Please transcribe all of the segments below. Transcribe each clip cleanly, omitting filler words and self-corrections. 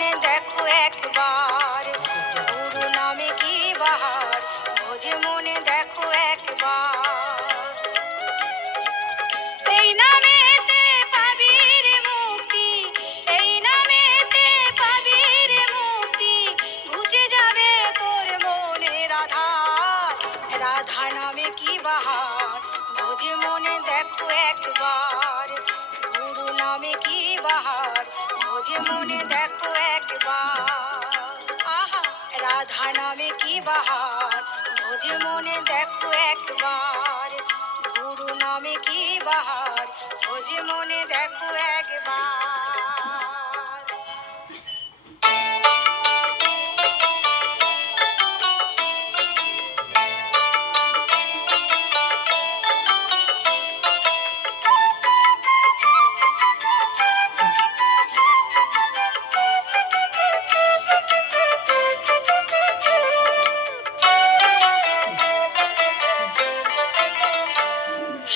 মনে দেখো একবার, গুরু নামে কি বাহার, ভোজ মনে দেখো একবার। এই নামেতে পাবি রে মুক্তি, এই নামেতে পাবি রে মুক্তি, বুঝে যাবে তোর মনের আধার। রাধা নামে কি বাহার, ভোজ মনে দেখো একবার, গুরু নামে কি বাহার, ভোজ মনে দেখো একবার। আহা, রাধা নামে কি বাহার, ভোজ মনে দেখো একবার, গুরু নামে কি বাহার, ভোজ মনে দেখো একবার।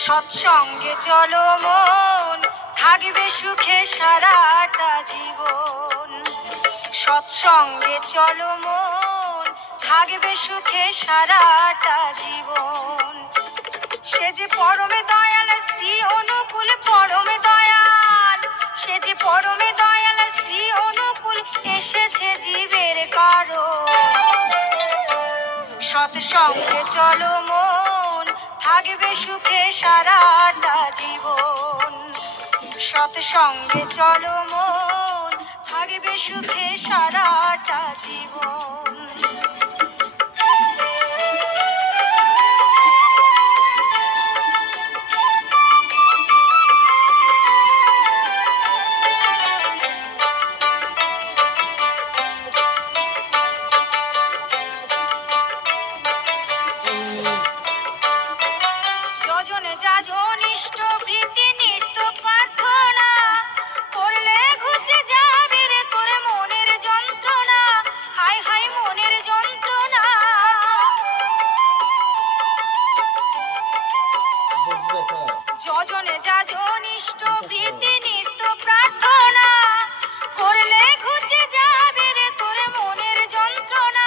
সৎসঙ্গে চলো মন, থাকবে সুখে সারাটা জীবন। সৎসঙ্গে চলো মন, থাকবে সুখে সারাটা জীবন। সে যে পরমে দয়াল শ্রী অনুকূল, পরমে দয়াল, সে যে পরমে দয়াল শ্রী অনুকূল, এসেছে জীবের কারণ। সৎসঙ্গে চলো মন, থাকবে সুখে সারাটা জীবন। সৎসঙ্গে চলো মন, থাকবে সুখে সারাটা জীবন। যজন যাজন ইষ্ট প্রীতি নিত্য প্রার্থনা, করলে ঘুচে যাবে রে তোর মনের যন্ত্রণা। হায় হায় মনের যন্ত্রণা। যজন যাজন ইষ্ট প্রীতি নিত্য প্রার্থনা, করলে ঘুচে যাবে রে তোর মনের যন্ত্রণা।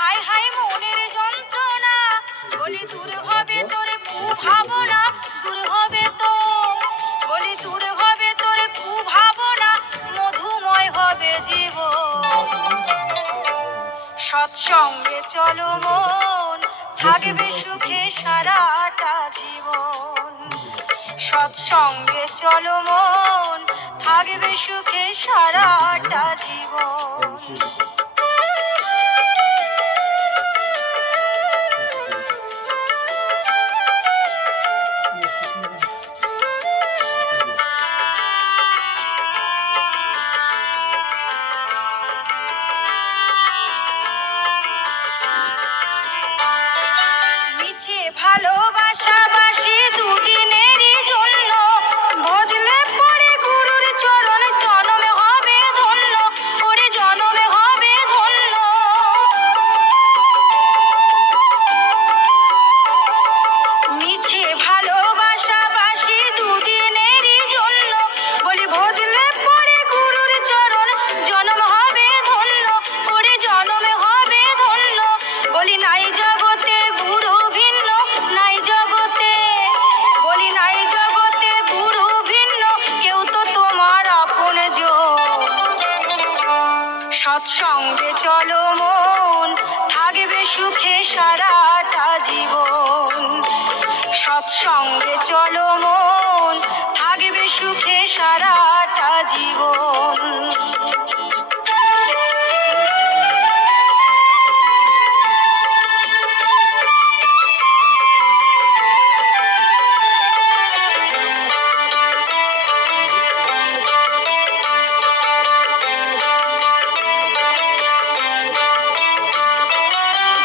হায় হায় মনের যন্ত্রণা। বলি দূর হবে তোর কুভাবনা, দূর হবে তো, বলি দূর হবে তোর কুভাবনা, মধুময় হবে জীবন। সৎসঙ্গে চলো মন, থাকবে সুখে সারাটা জীবন। সৎসঙ্গে চলো মন, থাকবে সুখে সারাটা জীবন। মিছে ভালোবাসাবাসি দুদিনেরই জন্য, ভজলে পরে গুরুর চরণ, জনমে হবে ধন্য, ওরে জনমে হবে ধন্য। মিছে ভালোবাসাবাসি দুদিনেরই জন্য, বলি ভজলে পরে গুরুর চরণ, জনম হবে ধন্য, ওরে জনমে হবে ধন্য। বলি নাই জগতে গুরু ভিন্ন, নাই জগতে, বলি নাই জগতে গুরু ভিন্ন, কেউ তো তোমার আপনজন। সৎসঙ্গে চলো মন, থাকবে সুখে সারাটা জীবন। সৎসঙ্গে চলো মন, থাকবে সুখে সারাটা জীবন।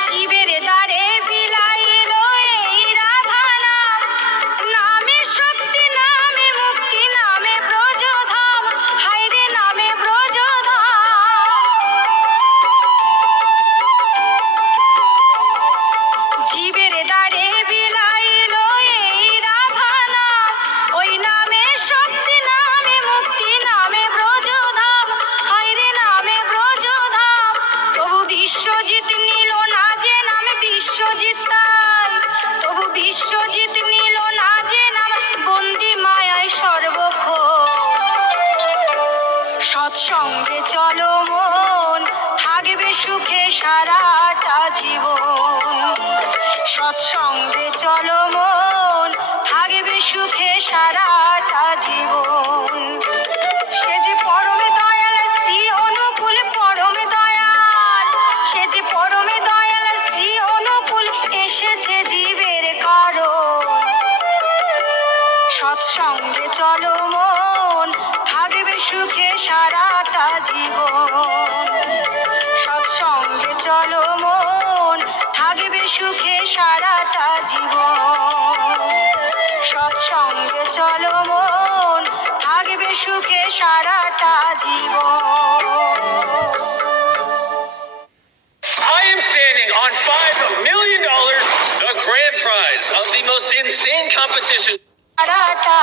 জীবের দ্বারে বিলাইল এই রাধা নাম, নামে শক্তি, নামে মুক্তি, নামে ব্রজধাম। হায় সৎসঙ্গে চলো মন থাকবে সুখে সারাটা জীবন সৎসঙ্গে চলো মন থাকবে সুখে সারাটা জীবন সে যে পরমে দয়াল শ্রী অনুকূল পরমে দয়াল সে যে পরমে দয়াল শ্রী অনুকূল এসেছে জীবের কারণ সৎসঙ্গে চলো মন থাকবে সুখে সারাটা জীবন সৎসঙ্গে চলো মন থাকবে সুখে সারাটা জীবন সৎসঙ্গে চলো মন থাকবে সুখে সারাটা জীবন I am standing on $5 million, the grand prize of the most insane competition. সারাটা